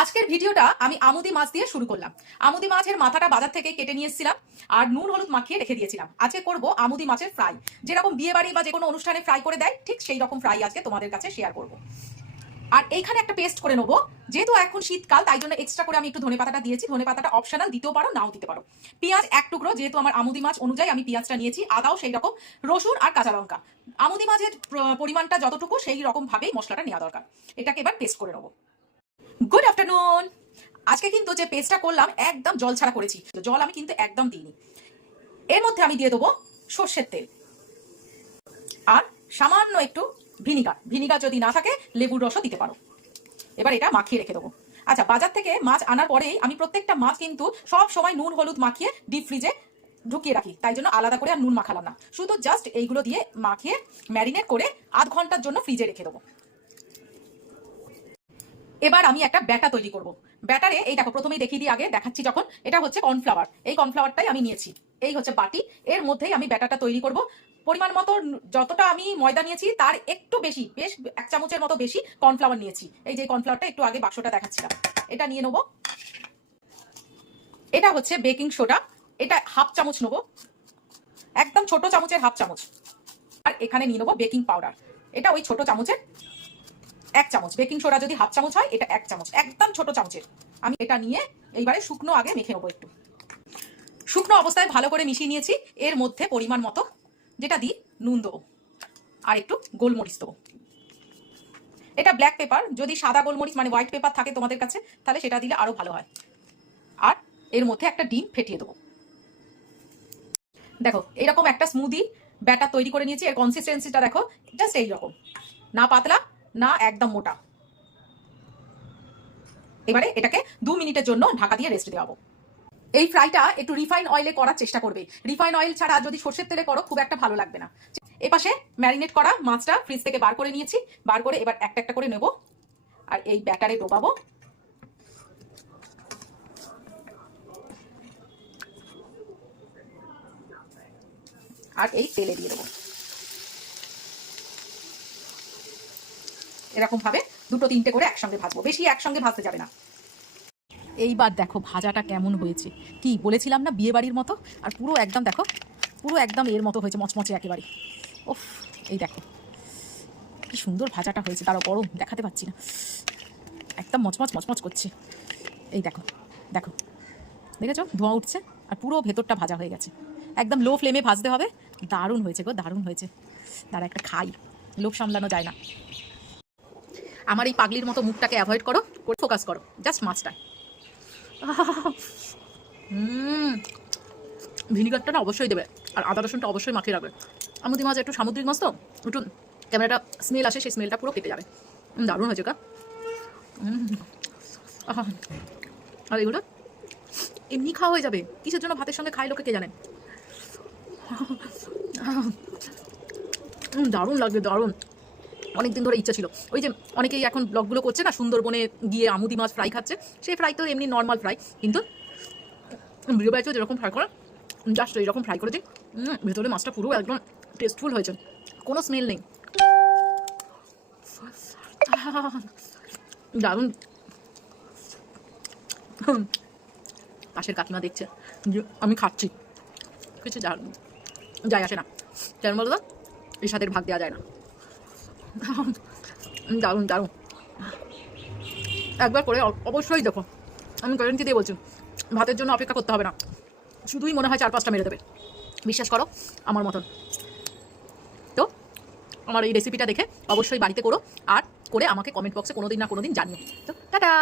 আজকের ভিডিওটা আমি আমুদি মাছ দিয়ে শুরু করলাম। আমুদি মাছের মাথাটা বাজার থেকে কেটে নিয়ে এসেছিলাম আর নুন হলুদ মাখিয়ে রেখে দিয়েছিলাম। আজকে করব আমুদি মাছের ফ্রাই, যেরকম বিয়ে বাড়ি বা যে কোনো অনুষ্ঠানে ফ্রাই করে দেয় ঠিক সেই রকম ফ্রাই আজকে তোমাদের কাছে শেয়ার করব। আর এইখানে একটা পেস্ট করে নেবো, যেহেতু এখন শীতকাল তাই জন্য এক্সট্রা করে আমি একটু ধনেপাতাটা দিয়েছি। ধনেপাতাটা অপশনাল, দিতেও পারো নাও দিতে পারো। পেঁয়াজ এক টুকরো, যেহেতু আমার আমুদি মাছ অনুযায়ী আমি পেঁয়াজটা নিয়েছি। আদাও সেই রকম, রসুন আর কাঁচা লঙ্কা। আমুদি মাছের পরিমাণটা যতটুকু সেই রকম ভাবেই মশলাটা নেওয়া দরকার। এটাকে এবার পেস্ট করে নেবো। Good afternoon. আজকে কিন্তু যে পেস্টটা করলাম একদম জল ছাড়া করেছি, জল আমি কিন্তু একদম দিইনি। এর মধ্যে আমি দিয়ে দেবো সর্ষের তেল আর সামান্য একটু ভিনিগার। ভিনিগার যদি না থাকে লেবুর রসও দিতে পারো। এবার এটা মাখিয়ে রেখে দেবো। আচ্ছা, বাজার থেকে মাছ আনার পরেই আমি প্রত্যেকটা মাছ কিন্তু সব সময় নুন হলুদ মাখিয়ে ডিপ ফ্রিজে ঢুকিয়ে রাখি, তাই জন্য আলাদা করে আর নুন মাখালাম না, শুধু জাস্ট এইগুলো দিয়ে মাখিয়ে ম্যারিনেট করে আধ ঘন্টার জন্য ফ্রিজে রেখে দেবো। এবার আমি একটা ব্যাটা তৈরি করব। ব্যাটারে এই দেখো, প্রথমেই দেখিয়ে দিই, আগে দেখাচ্ছি যখন, এটা হচ্ছে কর্নফ্লাওয়ার। এই কর্নফ্লাওয়ারটাই আমি নিয়েছি, এই হচ্ছে বাটি। এর মধ্যেই আমি ব্যাটাটা তৈরি করব। পরিমাণ মতো যতটা আমি ময়দা নিয়েছি তার একটু বেশি, বেশ 1 চামচের মতো বেশি কর্নফ্লাওয়ার নিয়েছি। এই যে কর্নফ্লাওয়ারটা একটু আগে বাক্সটা দেখাচ্ছিলাম, এটা নিয়ে নেবো। এটা হচ্ছে বেকিং সোডা, এটা 1/2 চামচ নেবো, একদম ছোট চামচের 1/2 চামচ। আর এখানে নিয়ে নেবো বেকিং পাউডার, এটা ওই ছোট চামচের 1 চামচ। বেকিং সোডা যদি 1/2 চামচ হয়, এটা 1 চামচ, একদম ছোট চামচের। আমি এটা নিয়ে এইবারে শুকনো আগে মেখে নেবো। একটু শুকনো অবস্থায় ভালো করে মিশিয়ে নিয়েছি। এর মধ্যে পরিমাণ মতো যেটা দিই নুন দেবো আর একটু গোলমরিচ দেবো। এটা ব্ল্যাক পেপার, যদি সাদা গোলমরিচ মানে হোয়াইট পেপার থাকে তোমাদের কাছে তাহলে সেটা দিলে আরো ভালো হয়। আর এর মধ্যে একটা ডিম ফেটিয়ে দেবো। দেখো এরকম একটা স্মুদি ব্যাটার তৈরি করে নিয়েছি। এর কনসিস্টেন্সিটা দেখো, জাস্ট এইরকম, না পাতলা না একদম মোটা। এবারে এটাকে 2 মিনিটের জন্য ঢাকা দিয়ে রেস্ট দেওয়াবো। এই ফ্রাইটা একটু রিফাইন অয়েলে করার চেষ্টা করবে। রিফাইন অয়েল ছাড়া যদি সর্ষের তেলে করো খুব একটা ভালো লাগবে না। এপাশে ম্যারিনেট করা মাছটা ফ্রিজ থেকে বার করে নিয়েছি। বার করে এবার একটা একটা করে নেব আর এই ব্যাটারে ডোবাবো। আর এই তেলে দিয়ে দেবো। এরকম ভাবে 2-3টে করে একসঙ্গে ভাজবো, বেশি একসঙ্গে ভাজতে যাবে না। এইবার দেখো ভাজাটা কেমন হয়েছে। কি বলেছিলাম না, বিয়ে বাড়ির মতো। আর পুরো একদম দেখো, পুরো একদম এর মতো হয়েছে, মচমচে একেবারে। ওফ, এই দেখো কি সুন্দর ভাজাটা হয়েছে। তারও গরম দেখাতে পাচ্ছি না, একদম মচমচ মচমচ করছে। এই দেখো দেখো, দেখেছো ধোঁয়া উঠছে আর পুরো ভেতরটা ভাজা হয়ে গেছে। একদম লো ফ্লেমে ভাজতে হবে। দারুণ হয়েছে গো, দারুণ হয়েছে। তারা একটা খাই, লোভ সামলানো যায় না। আমার এই পাগলির মতো মুখটাকে অ্যাভয়েড করো, ফোকাস করো জাস্ট মাছটায়। ভিনিগারটা না অবশ্যই দেবে, আর আদা রসুনটা অবশ্যই মাখিয়ে রাখবে। আমুদি মাছ একটু সামুদ্রিক মাছ তো, একটু ক্যামেরাটা স্মেল আসে, সেই স্মেলটা পুরো কেটে যাবে। দারুণ হয়েছে কা। আর এগুলো এমনি খাওয়া হয়ে যাবে, কিসের জন্য ভাতের সঙ্গে খাই লোকে কে জানেন। দারুণ লাগবে, দারুণ। অনেকদিন ধরে ইচ্ছা ছিল, ওই যে অনেকেই এখন ব্লগগুলো করছে না, সুন্দরবনে গিয়ে আমুদি মাছ ফ্রাই খাচ্ছে। সেই ফ্রাই তো এমনি নর্মাল ফ্রাই, কিন্তু ভিডিও বাইচও যেরকম ফ্রাই করে জাস্ট এইরকম ফ্রাই করে দিই। ভেতরে মাছটা পুরো একদম টেস্টফুল হয়েছে, কোনো স্মেল নেই। দারুণ। পাশের কাকিমা দেখছে যে আমি খাচ্ছি, কিছু যায় আসে না, কেন বলো তো, এই স্বাদের ভাগ দেওয়া যায় না। দারুণ দারুণ, একবার করে অবশ্যই দেখো, আমি গ্যারেন্টি দিয়ে বলছি, ভাতের জন্য অপেক্ষা করতে হবে না, শুধুই মনে হয় 4-5টা মেরে দেবে। বিশ্বাস করো আমার মতন। তো আমার এই রেসিপিটা দেখে অবশ্যই বাড়িতে করো, আর করে আমাকে কমেন্ট বক্সে কোনোদিন না কোনোদিন জানিও। তো টাটা।